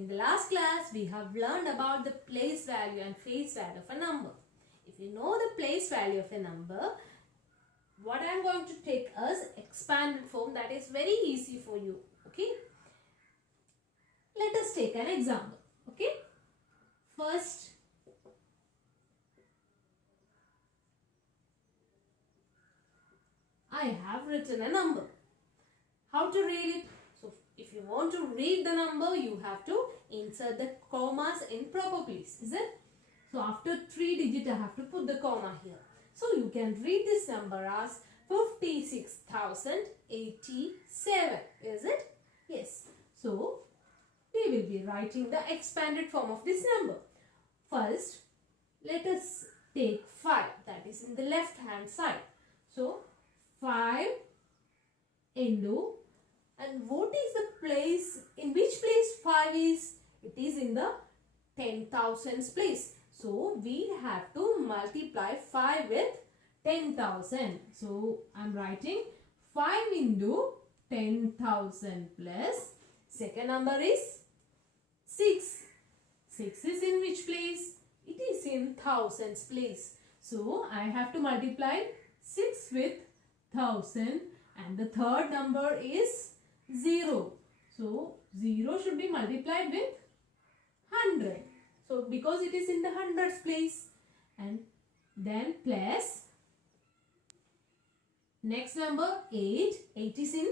in the last class we have learned about the place value and face value of a number. If you know the place value of a number, what I am going to take as expanded form, that is very easy for you. Okay. Let us take an example. Okay. First, I have written a number. How to read it? So, if you want to read the number, you have to insert the commas in proper place. Is it? So, after 3 digit, I have to put the comma here. So, you can read this number as 56,087. Is it? Yes. So, we will be writing the expanded form of this number. First, let us take 5. That is in the left hand side. So, 5 into, and what is the place, in which place 5 is? It is in the 10,000s place. So, we have to multiply 5 with 10,000. So, I am writing 5 into 10,000 plus, second number is 6. 6 is in which place? It is in thousands place. So, I have to multiply 6 with 1000, and the third number is 0. So, 0 should be multiplied with 100. So, because it is in the hundreds place, and then plus next number 8. 8 is in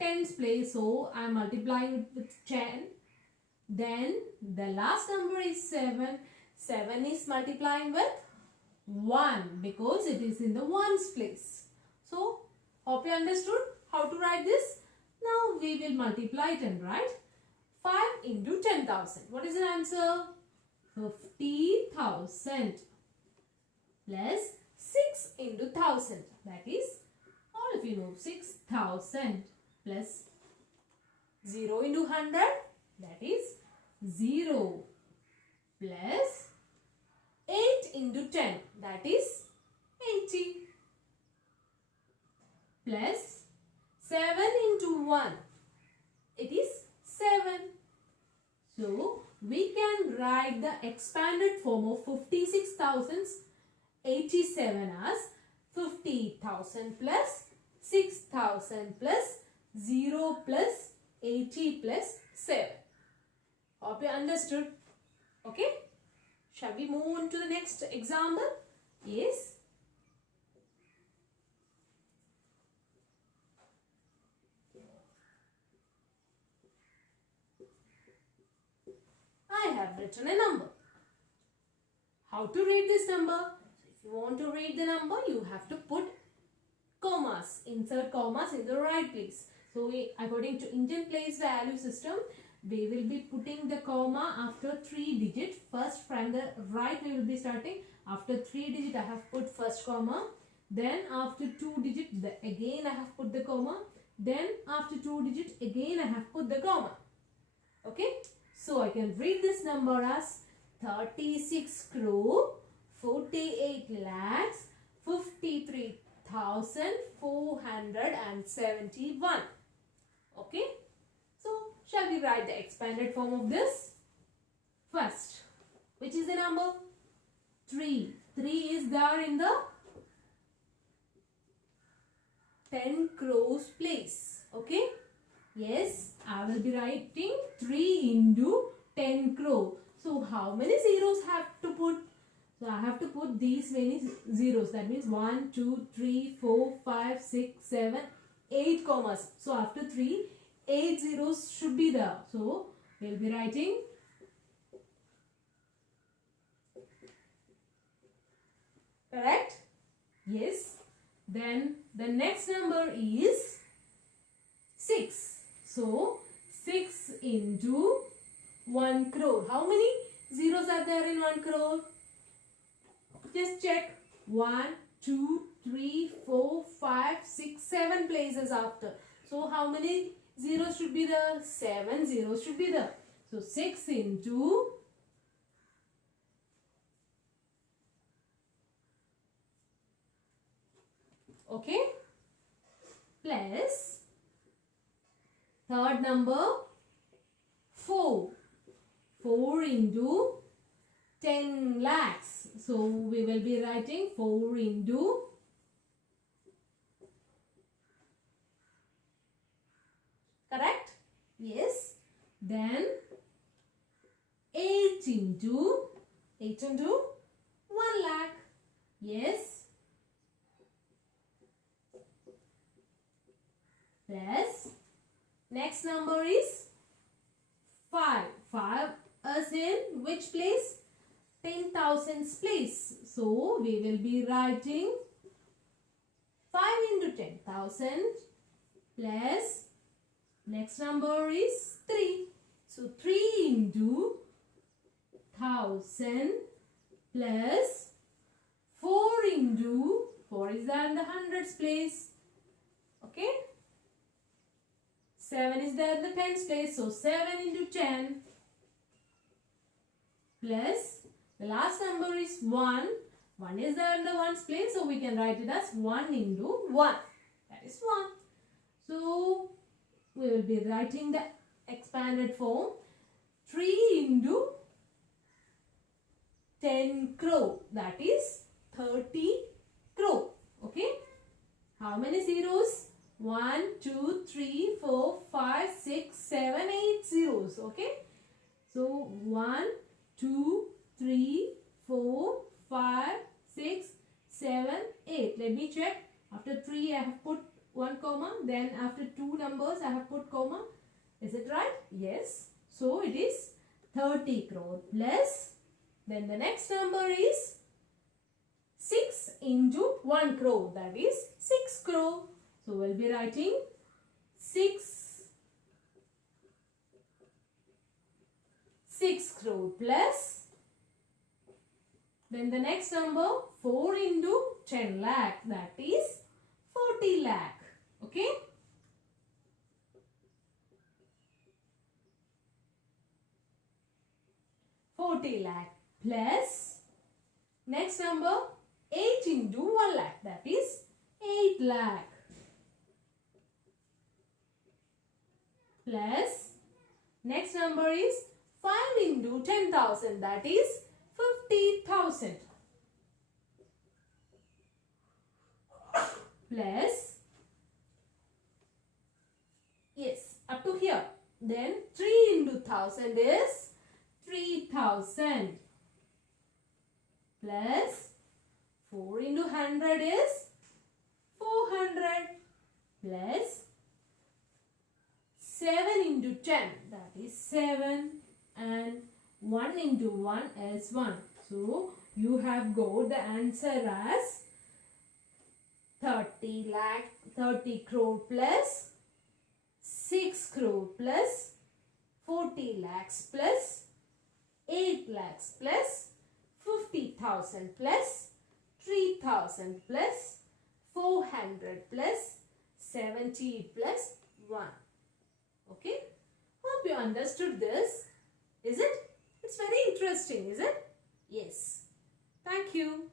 tens place. So, I am multiplying it with 10. Then the last number is 7. 7 is multiplying with 1 because it is in the ones place. So, hope you understood how to write this. Now, we will multiply it and write 5 into 10,000. What is the answer? 50,000 plus 6 into 1000. That is, all of you know, 6,000 plus 0 into 100. That is 0 plus 8 into 10. That is 80. Plus 7 into 1. It is 7. So, we can write the expanded form of 56,087 as 50,000 plus 6,000 plus 0 plus 80 plus 7. Hope you understood. Okay. Shall we move on to the next example? Yes. I have written a number. How to read this number? If you want to read the number, you have to put commas. Insert commas in the right place. So, according to Indian place value system, we will be putting the comma after 3 digit. First from the right we will be starting. After 3 digit I have put first comma. Then after 2 digit again I have put the comma. Then after 2 digit again I have put the comma. Okay. So, I can read this number as 36 crore 48 lakhs 53,471. Okay. So, shall we write the expanded form of this? First, which is the number? 3. 3 is there in the 10 crores place. Okay. Yes, I will be writing 3 into 10 crore. So, how many zeros have to put? So, I have to put these many zeros. That means 1, 2, 3, 4, 5, 6, 7, 8 commas. So, after 3, 8 zeros should be there. So, we will be writing correct? Yes. Then, the next number is 6. So, 6 into 1 crore. How many zeros are there in 1 crore? Just check. 1, 2, 3, 4, 5, 6, 7 places after. So, how many zeros should be there? 7 zeros should be there. So, 6 into okay, plus third number 4. 4 into 10 lakhs. So we will be writing 4 into correct? Yes. Then 8 into 1 lakh. Yes. Plus next number is 5. 5 is in which place? 10,000s place. So we will be writing 5 into 10,000 plus next number is 3. So 3 into 1000 plus 4 into 4 is there in the hundreds place. Okay. 7 is there in the tens place. So 7 into 10 plus the last number is 1. 1 is there in the ones place. So we can write it as 1 into 1. That is 1. So we will be writing the expanded form 3 into 10 crore. That is 30 crore. Okay. How many zeros? 1, 2, 3, 4, 5, 6, 7, 8 zeros. Okay. So 1, 2, 3, 4, 5, 6, 7, 8. Let me check. After 3 I have put 1 comma. Then after 2 numbers I have put comma. Is it right? Yes. So it is 30 crore plus. Then the next number is 6 into 1 crore. That is 6 crore. So we'll be writing 6 crore plus. Then the next number 4 into 10 lakh. That is 40 lakh. Okay. lakh plus next number 8 into 1 lakh. That is 8 lakh. Plus next number is 5 into 10,000. That is 50,000. Plus yes, up to here. Then 3 into 1,000 is 3,000 plus 4 into 100 is 400 plus 7 into 10, that is 7, and 1 into 1 is 1. So you have got the answer as 30 crore plus 6 crore plus 40 lakhs plus 8 lakhs plus 50,000 plus 3,000 plus 400 plus 70 plus 1. Okay. Hope you understood this. Is it? It's very interesting, is it? Yes. Thank you.